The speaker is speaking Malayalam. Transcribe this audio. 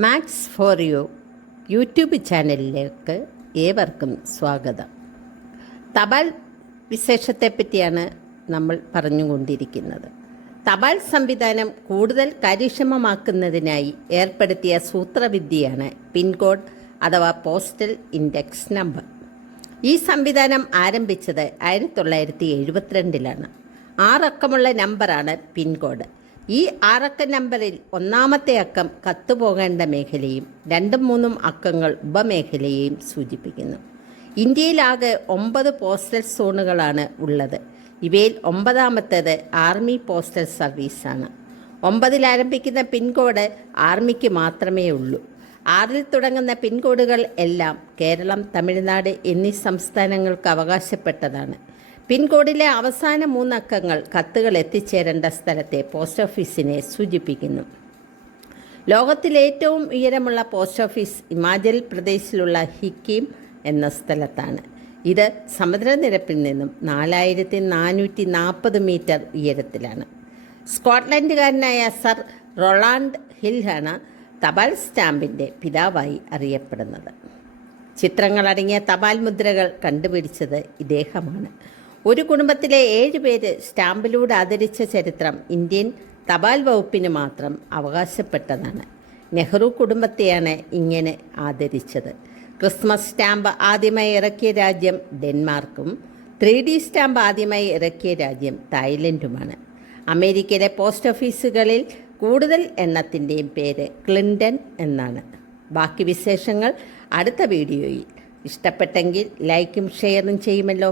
മാക്സ് ഫോർ യു യൂട്യൂബ് ചാനലിലേക്ക് ഏവർക്കും സ്വാഗതം. തപാൽ വിശേഷത്തെപ്പറ്റിയാണ് നമ്മൾ പറഞ്ഞുകൊണ്ടിരിക്കുന്നത്. തപാൽ സംവിധാനം കൂടുതൽ കാര്യക്ഷമമാക്കുന്നതിനായി ഏർപ്പെടുത്തിയ സൂത്രവിദ്യയാണ് പിൻകോഡ് അഥവാ പോസ്റ്റൽ ഇൻഡെക്സ് നമ്പർ. ഈ സംവിധാനം ആരംഭിച്ചത് ആയിരത്തി തൊള്ളായിരത്തി എഴുപത്തിരണ്ടിലാണ്. ആറക്കമുള്ള നമ്പറാണ് പിൻകോഡ്. ഈ ആറക്ക നമ്പറിൽ ഒന്നാമത്തെ അക്കം കത്തുപോകേണ്ട മേഖലയും രണ്ടും മൂന്നും അക്കങ്ങൾ ഉപമേഖലയെയും സൂചിപ്പിക്കുന്നു. ഇന്ത്യയിലാകെ ഒമ്പത് പോസ്റ്റൽ സോണുകളാണ് ഉള്ളത്. ഇവയിൽ ഒമ്പതാമത്തേത് ആർമി പോസ്റ്റൽ സർവീസാണ്. ഒമ്പതിൽ ആരംഭിക്കുന്ന പിൻകോഡ് ആർമിക്ക് മാത്രമേ ഉള്ളൂ. ആറിൽ തുടങ്ങുന്ന പിൻകോഡുകൾ എല്ലാം കേരളം തമിഴ്നാട് എന്നീ സംസ്ഥാനങ്ങൾക്ക് അവകാശപ്പെട്ടതാണ്. പിൻകോഡിലെ അവസാന മൂന്നക്കങ്ങൾ കത്തുകൾ എത്തിച്ചേരേണ്ട സ്ഥലത്തെ പോസ്റ്റ് ഓഫീസിനെ സൂചിപ്പിക്കുന്നു. ലോകത്തിലെ ഏറ്റവും ഉയരമുള്ള പോസ്റ്റ് ഓഫീസ് ഹിമാചൽ പ്രദേശിലുള്ള ഹിക്കിം എന്ന സ്ഥലത്താണ്. ഇത് സമുദ്രനിരപ്പിൽ നിന്നും നാലായിരത്തി നാനൂറ്റി നാൽപ്പത് മീറ്റർ ഉയരത്തിലാണ്. സ്കോട്ട്ലൻഡുകാരനായ സർ റൊളാൻഡ് ഹിൽഹാണ് തപാൽ സ്റ്റാമ്പിന്റെ പിതാവായി അറിയപ്പെടുന്നത്. ചിത്രങ്ങളടങ്ങിയ തപാൽ മുദ്രകൾ കണ്ടുപിടിച്ചത് ഇദ്ദേഹമാണ്. ഒരു കുടുംബത്തിലെ ഏഴ് പേര് സ്റ്റാമ്പിലൂടെ ആദരിച്ച ചരിത്രം ഇന്ത്യൻ തപാൽ വകുപ്പിന് മാത്രം അവകാശപ്പെട്ടതാണ്. നെഹ്റു കുടുംബത്തെയാണ് ഇങ്ങനെ ആദരിച്ചത്. ക്രിസ്മസ് സ്റ്റാമ്പ് ആദ്യമായി ഇറക്കിയ രാജ്യം ഡെൻമാർക്കും ത്രീ ഡി സ്റ്റാമ്പ് ആദ്യമായി ഇറക്കിയ രാജ്യം തായ്ലൻഡുമാണ്. അമേരിക്കയിലെ പോസ്റ്റ് ഓഫീസുകളിൽ കൂടുതൽ എണ്ണത്തിന്റെയും പേര് ക്ലിൻഡൻ എന്നാണ്. ബാക്കി വിശേഷങ്ങൾ അടുത്ത വീഡിയോയിൽ. ഇഷ്ടപ്പെട്ടെങ്കിൽ ലൈക്കും ഷെയറും ചെയ്യുമല്ലോ.